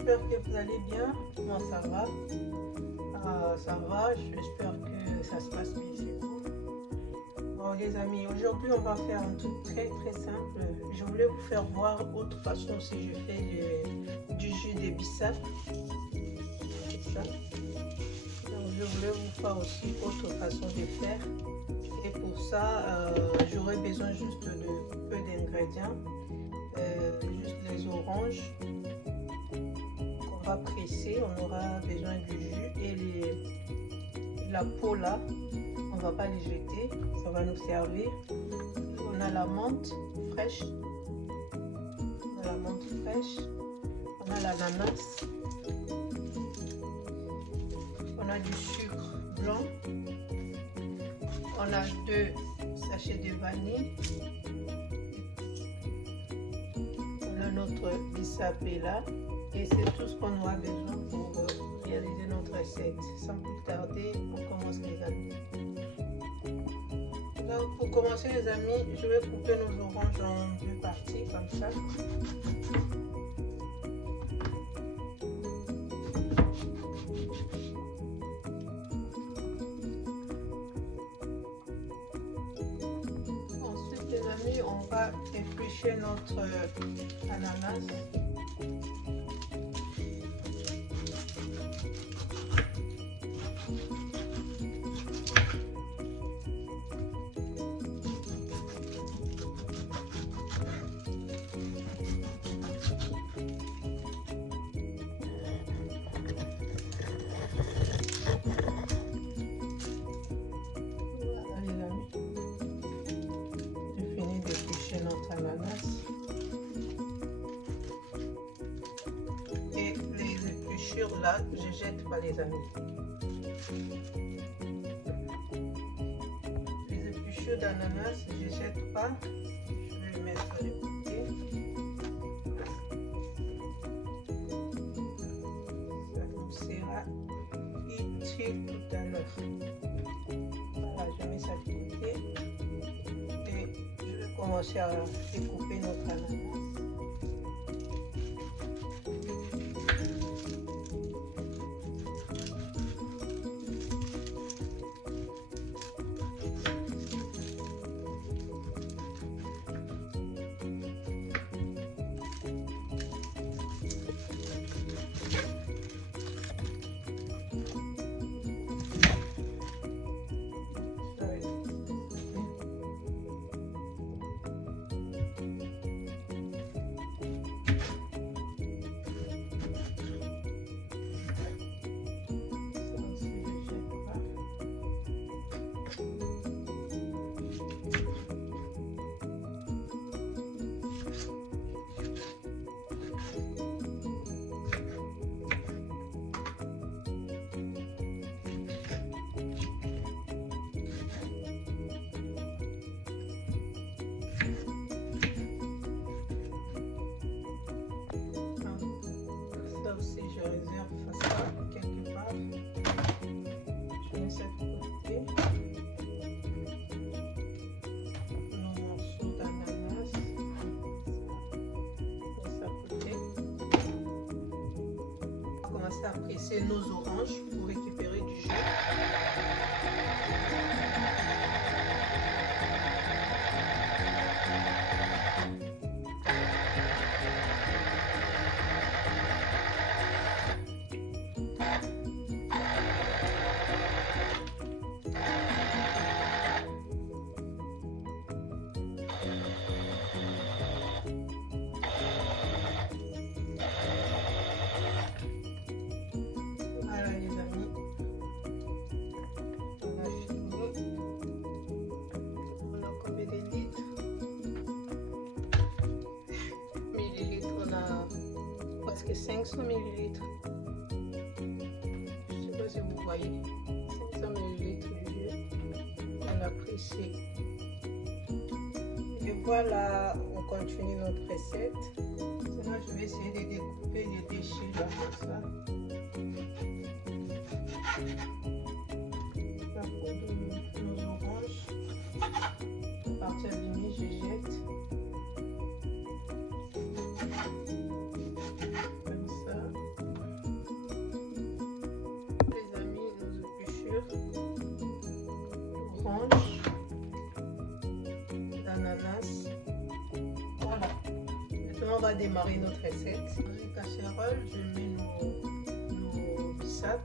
j'espère que vous allez bien. Moi, ça va. Ça va, j'espère que ça se passe bien chez vous. Bon, les amis, aujourd'hui, on va faire un truc très simple. Je voulais vous faire voir autre façon si je fais du jus de bissap. Ça. Donc, je voulais vous faire aussi autre façon de faire. Et pour ça, j'aurai besoin juste de peu d'ingrédients. Juste les oranges qu'on va presser, on aura besoin du jus et la peau là, on va pas les jeter, ça va nous servir. On a la menthe fraîche, on a l'ananas, on a du sucre blanc, on a 2 sachets de vanille. Notre bissap est là et c'est tout ce qu'on aura besoin pour réaliser notre recette. Sans plus tarder, on commence les amis. Donc pour commencer les amis, je vais couper nos oranges en 2 parties comme ça. Les amis, on va éplucher notre ananas. Et les épluchures là, je jette pas les amis. Les épluchures d'ananas, je jette pas. Je vais les mettre de côté. Ça nous sera utile tout à l'heure. Voilà, je mets ça de côté. Et je vais commencer à découper notre ananas. Si je réserve ça quelque part, je mets ça de côté. Nos morceaux d'ananas, ça de côté. On va commencer à presser nos oranges pour récupérer du jus. Que 500 ml. Je ne sais pas si vous voyez. 500 ml de jus. On a pressé. Et voilà, on continue notre recette. Maintenant, je vais essayer de découper les déchets là comme ça. La peau de nos oranges. À partir du milieu, je jette. Comme ça. d'orange, d'ananas. Voilà. Maintenant, on va démarrer notre recette. Dans une casserole, je mets nos bissap.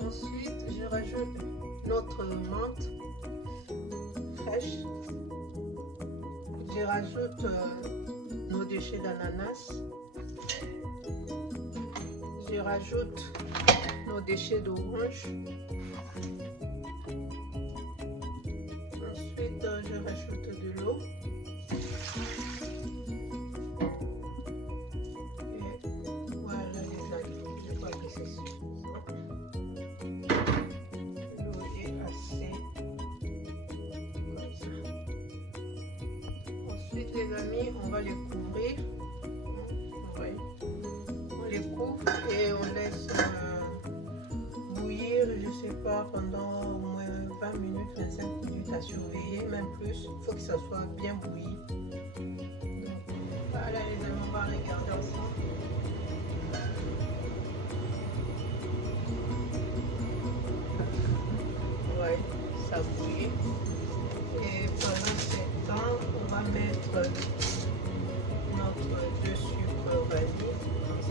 Ensuite, je rajoute notre menthe fraîche. Je rajoute nos déchets d'ananas. Je rajoute nos déchets d'orange. Ensuite, je rajoute de l'eau. Et voilà les amis, je crois que c'est suffisant. L'eau est assez comme ça. Ensuite, les amis, on va les couvrir. On les couvre et on laisse bouillir, je sais pas, pendant au moins 20 minutes, 25 minutes à surveiller, même plus. Il faut que ça soit bien bouilli. Donc, voilà les amis, on va regarder ensemble. Ouais, ça bouillit. Et pendant ce temps, on va mettre notre 2 sucres vanille. Comme ça.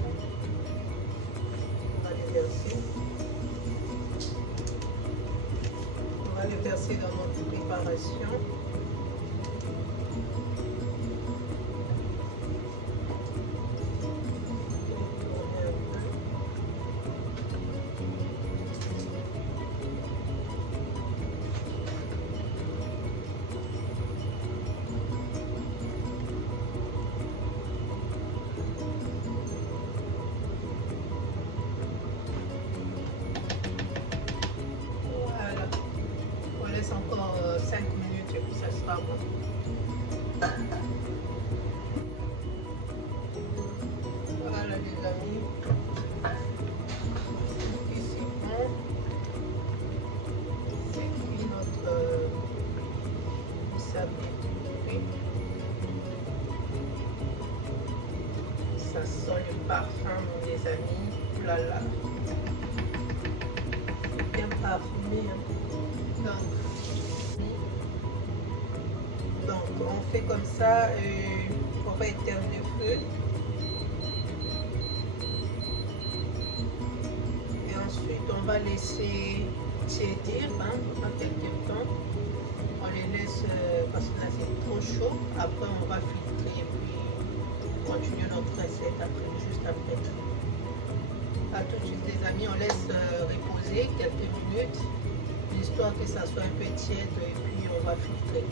On va les verser. On va les verser dans notre préparation. Encore 5 minutes et puis ça sera bon. Voilà les amis, ici bon, c'est cuit notre bissap cuit. Ça sent le parfum les amis, oulala, c'est bien parfumé hein. Donc on fait comme ça, on va éteindre le feu. Et ensuite on va laisser tiédir pendant quelques temps. On les laisse parce que là c'est trop chaud. Après on va filtrer et puis continuer notre recette après, juste après. À tout de suite les amis, on laisse reposer quelques minutes, histoire que ça soit un peu tiède et puis on va filtrer.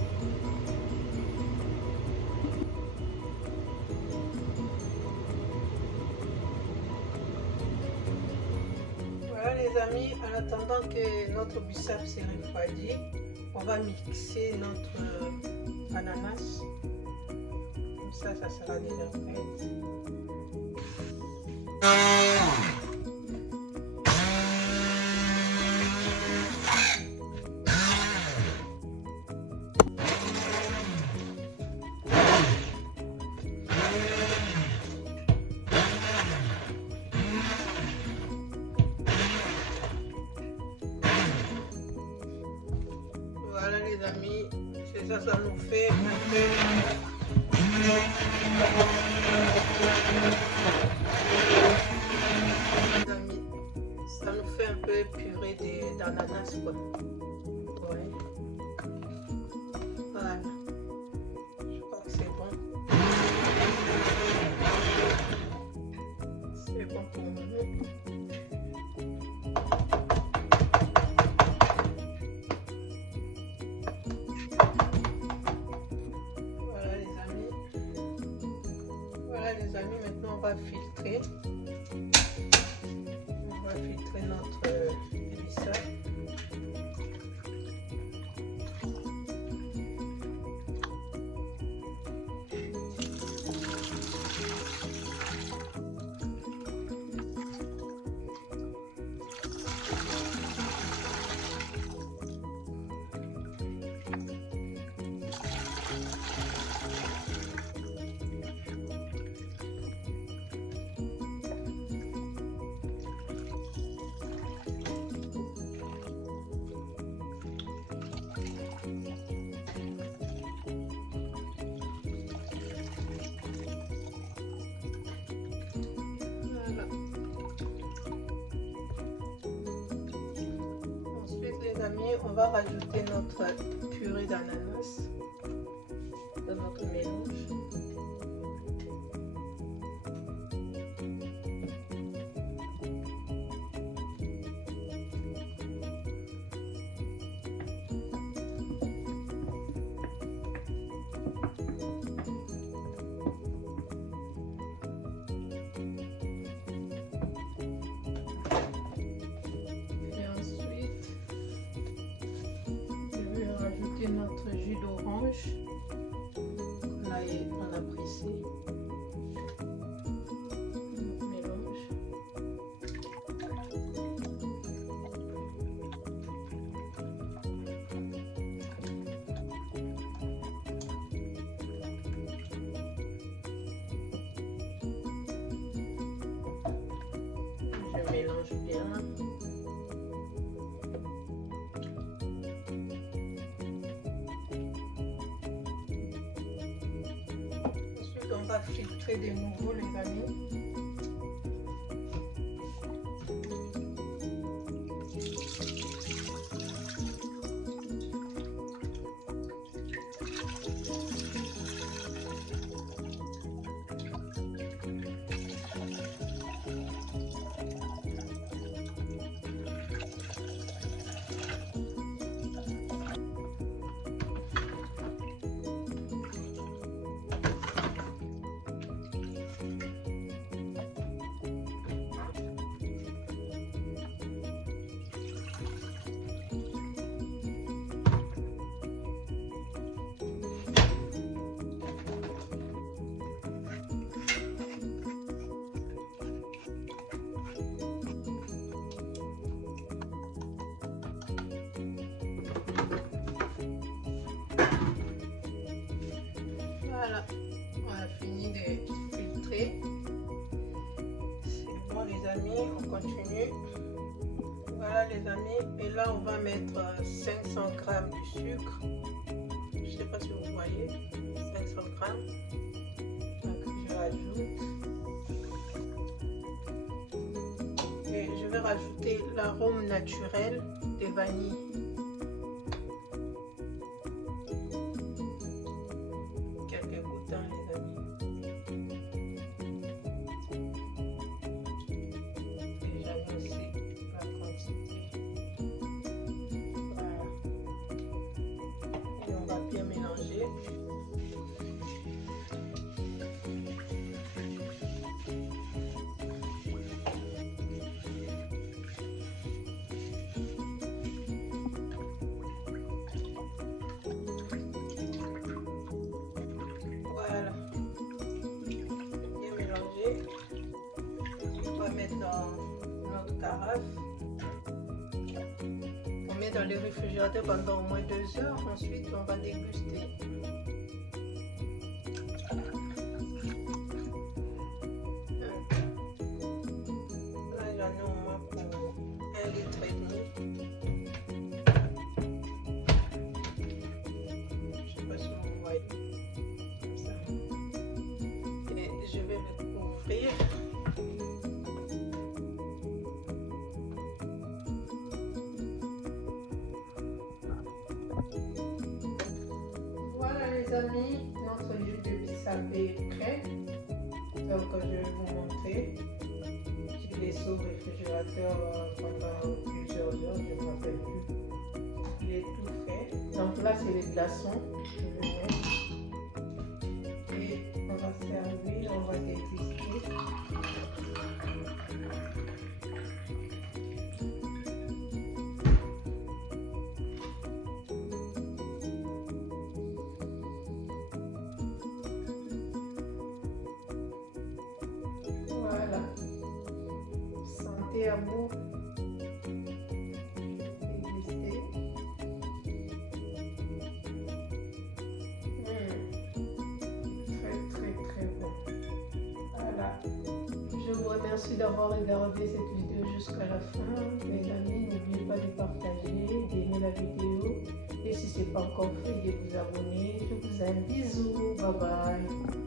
Voilà les amis, en attendant que notre bissap s'est refroidi, on va mixer notre ananas. Comme ça sera déjà prêt. Voilà les amis, c'est ça, ça nous fait un peu ça nous fait un peu purée d'ananas quoi. Ouais. Voilà. Je crois que c'est bon. C'est bon pour nous. Les amis, maintenant on va filtrer. On va filtrer notre bissap. les amis, on va rajouter notre purée d'ananas dans notre mélange. Notre jus d'orange qu'on a pressé. Mélange. Je mélange bien. On va filtrer de nouveau, les amis. Voilà, on a fini de filtrer. C'est bon, les amis, on continue. Voilà, les amis, et là on va mettre 500 g de sucre. Je ne sais pas si vous voyez, 500 g. Donc je rajoute. Et je vais rajouter l'arôme naturel de vanille. Quelques gouttes, hein, les amis. Et j'annonce la quantité. Voilà. Et on va bien mélanger. On va mettre dans notre carafe. On met dans le réfrigérateur pendant au moins 2 heures. Ensuite, on va déguster. Là, j'en ai au moins pour 1,5 litre. Je sais pas si vous voyez. Comme ça. Et je vais le couvrir. Voilà les amis, notre jus de bissap est prêt. Donc je vais vous montrer. Je laisse au réfrigérateur pendant plusieurs heures, je ne me rappelle plus. Il est tout fait. Donc là c'est les glaçons. Je vais mettre. Et on va servir, on va déguster. Voilà. Santé à vous. Dégustez. Très bon. Voilà. Je vous remercie d'avoir regardé cette vidéo jusqu'à la fin. Mes amis, n'oubliez pas de partager, d'aimer la vidéo. Et si ce n'est pas encore fait, de vous abonner. Je vous aime. Bisous. Bye bye.